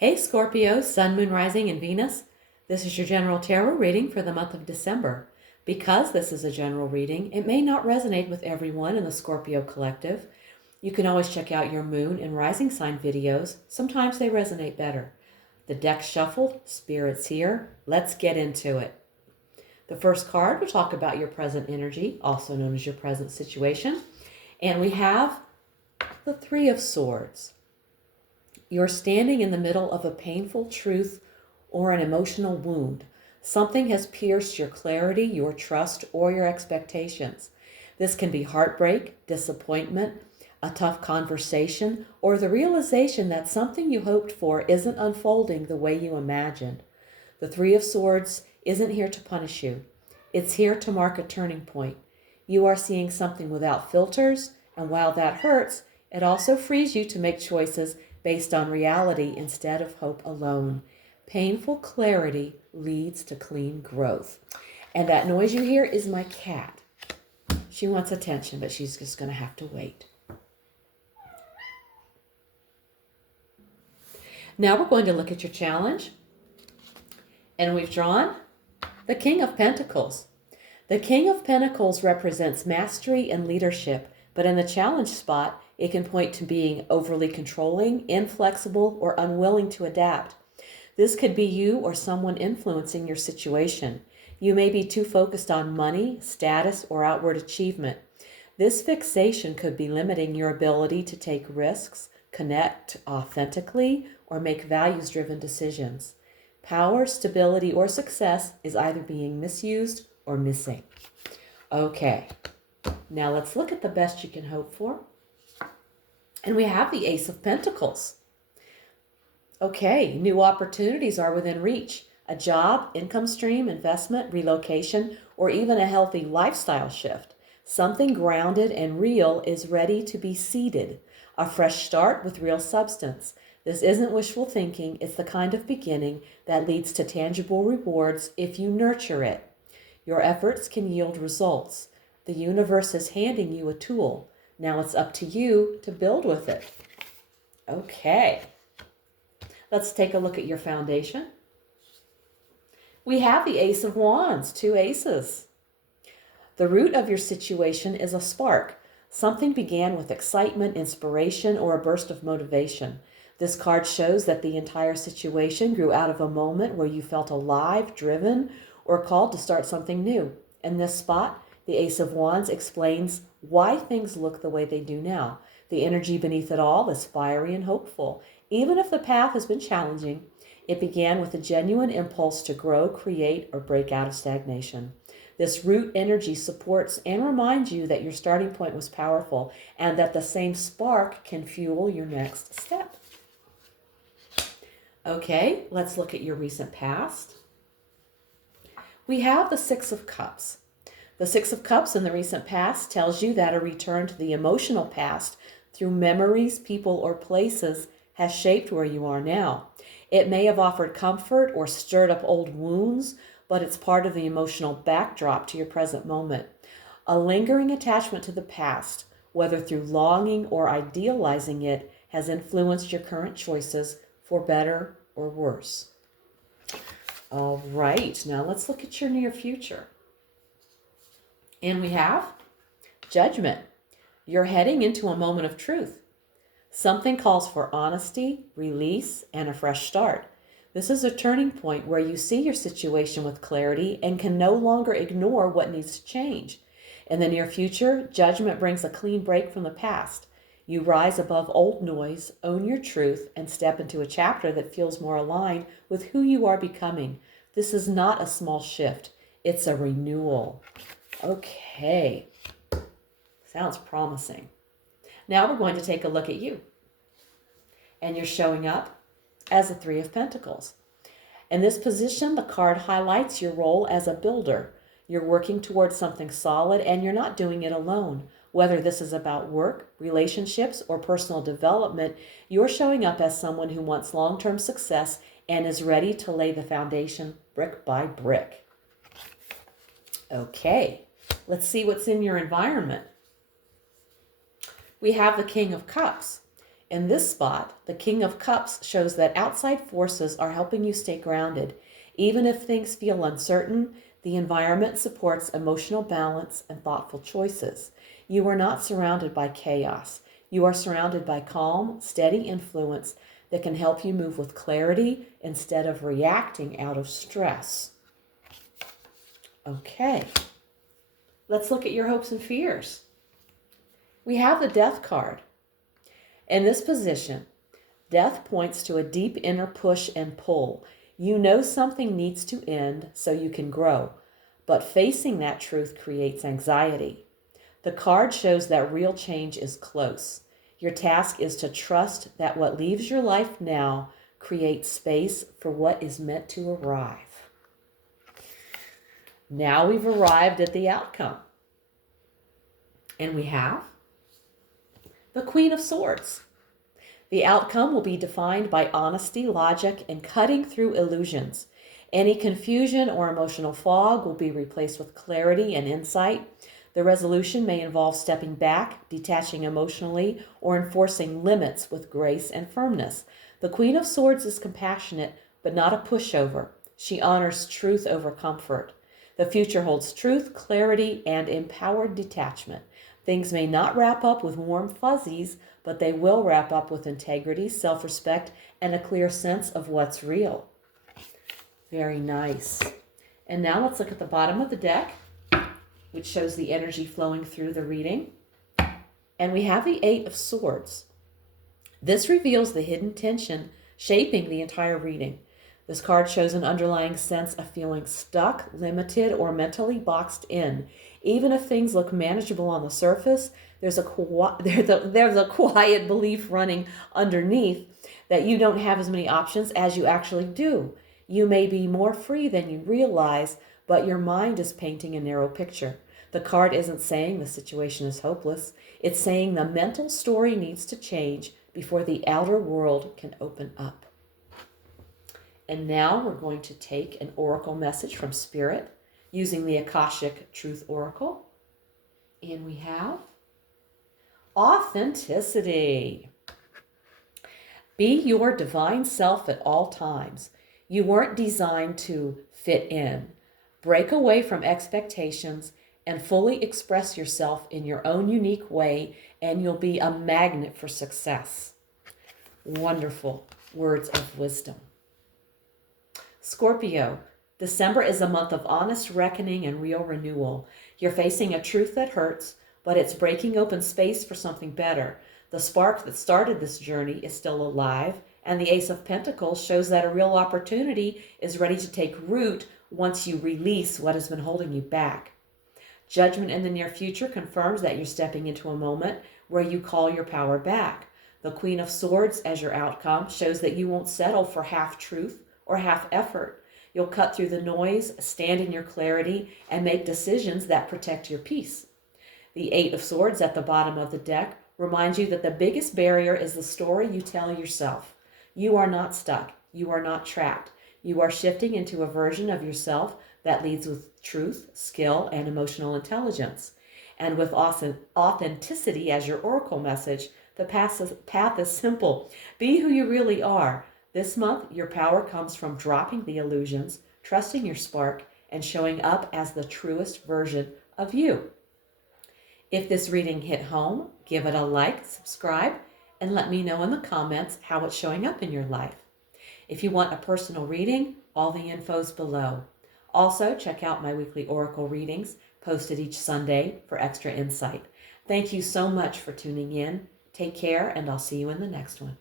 Hey Scorpio, Sun, Moon, Rising, and Venus. This is your general tarot reading for the month of December. Because this is a general reading, it may not resonate with everyone in the Scorpio collective. You can always check out your Moon and Rising sign videos. Sometimes they resonate better. The deck shuffled, Spirit's here. Let's get into it. The first card will talk about your present energy, also known as your present situation. And we have the Three of Swords. You're standing in the middle of a painful truth or an emotional wound. Something has pierced your clarity, your trust, or your expectations. This can be heartbreak, disappointment, a tough conversation, or the realization that something you hoped for isn't unfolding the way you imagined. The Three of Swords isn't here to punish you. It's here to mark a turning point. You are seeing something without filters, and while that hurts, it also frees you to make choices based on reality instead of hope alone. Painful clarity leads to clean growth. And that noise you hear is my cat. She wants attention, but she's just going to have to wait. Now we're going to look at your challenge. And we've drawn the King of Pentacles. The King of Pentacles represents mastery and leadership, but in the challenge spot, it can point to being overly controlling, inflexible, or unwilling to adapt. This could be you or someone influencing your situation. You may be too focused on money, status, or outward achievement. This fixation could be limiting your ability to take risks, connect authentically, or make values-driven decisions. Power, stability, or success is either being misused or missing. Okay, now let's look at the best you can hope for. And we have the Ace of Pentacles. Okay, new opportunities are within reach. A job, income stream, investment, relocation, or even a healthy lifestyle shift. Something grounded and real is ready to be seeded. A fresh start with real substance. This isn't wishful thinking. It's the kind of beginning that leads to tangible rewards if you nurture it. Your efforts can yield results. The universe is handing you a tool. Now it's up to you to build with it. Okay. Let's take a look at your foundation. We have the Ace of Wands, two aces. The root of your situation is a spark. Something began with excitement, inspiration, or a burst of motivation. This card shows that the entire situation grew out of a moment where you felt alive, driven, or called to start something new. In this spot, the Ace of Wands explains why things look the way they do now. The energy beneath it all is fiery and hopeful. Even if the path has been challenging, it began with a genuine impulse to grow, create, or break out of stagnation. This root energy supports and reminds you that your starting point was powerful and that the same spark can fuel your next step. Okay, let's look at your recent past. We have the Six of Cups. The Six of Cups in the recent past tells you that a return to the emotional past through memories, people, or places has shaped where you are now. It may have offered comfort or stirred up old wounds, but it's part of the emotional backdrop to your present moment. A lingering attachment to the past, whether through longing or idealizing it, has influenced your current choices for better or worse. All right, now let's look at your near future. And we have Judgment. You're heading into a moment of truth. Something calls for honesty, release, and a fresh start. This is a turning point where you see your situation with clarity and can no longer ignore what needs to change. In the near future, Judgment brings a clean break from the past. You rise above old noise, own your truth, and step into a chapter that feels more aligned with who you are becoming. This is not a small shift. It's a renewal. Okay. Sounds promising. Now we're going to take a look at you. And you're showing up as a Three of Pentacles. In this position, the card highlights your role as a builder. You're working towards something solid and you're not doing it alone. Whether this is about work, relationships, or personal development, you're showing up as someone who wants long-term success and is ready to lay the foundation brick by brick. Okay, let's see what's in your environment. We have the King of Cups. In this spot, the King of Cups shows that outside forces are helping you stay grounded. Even if things feel uncertain, the environment supports emotional balance and thoughtful choices. You are not surrounded by chaos. You are surrounded by calm, steady influence that can help you move with clarity instead of reacting out of stress. Okay, let's look at your hopes and fears. We have the Death card. In this position, Death points to a deep inner push and pull. You know something needs to end so you can grow, but facing that truth creates anxiety. The card shows that real change is close. Your task is to trust that what leaves your life now creates space for what is meant to arrive. Now we've arrived at the outcome. And we have the Queen of Swords. The outcome will be defined by honesty, logic, and cutting through illusions. Any confusion or emotional fog will be replaced with clarity and insight. The resolution may involve stepping back, detaching emotionally, or enforcing limits with grace and firmness. The Queen of Swords is compassionate, but not a pushover. She honors truth over comfort. The future holds truth, clarity, and empowered detachment. Things may not wrap up with warm fuzzies, but they will wrap up with integrity, self-respect, and a clear sense of what's real. Very nice. And now let's look at the bottom of the deck, which shows the energy flowing through the reading. And we have the Eight of Swords. This reveals the hidden tension shaping the entire reading. This card shows an underlying sense of feeling stuck, limited, or mentally boxed in. Even if things look manageable on the surface, there's a quiet belief running underneath that you don't have as many options as you actually do. You may be more free than you realize, but your mind is painting a narrow picture. The card isn't saying the situation is hopeless. It's saying the mental story needs to change before the outer world can open up. And now we're going to take an oracle message from Spirit using the Akashic Truth Oracle. And we have authenticity. Be your divine self at all times. You weren't designed to fit in. Break away from expectations and fully express yourself in your own unique way, and you'll be a magnet for success. Wonderful words of wisdom. Scorpio, December is a month of honest reckoning and real renewal. You're facing a truth that hurts, but it's breaking open space for something better. The spark that started this journey is still alive, and the Ace of Pentacles shows that a real opportunity is ready to take root once you release what has been holding you back. Judgment in the near future confirms that you're stepping into a moment where you call your power back. The Queen of Swords as your outcome shows that you won't settle for half truth or half effort. You'll cut through the noise, stand in your clarity, and make decisions that protect your peace. The Eight of Swords at the bottom of the deck reminds you that the biggest barrier is the story you tell yourself. You are not stuck. You are not trapped. You are shifting into a version of yourself that leads with truth, skill, and emotional intelligence. And with authenticity as your oracle message, the path is simple. Be who you really are. This month, your power comes from dropping the illusions, trusting your spark, and showing up as the truest version of you. If this reading hit home, give it a like, subscribe, and let me know in the comments how it's showing up in your life. If you want a personal reading, all the info's below. Also, check out my weekly oracle readings posted each Sunday for extra insight. Thank you so much for tuning in. Take care, and I'll see you in the next one.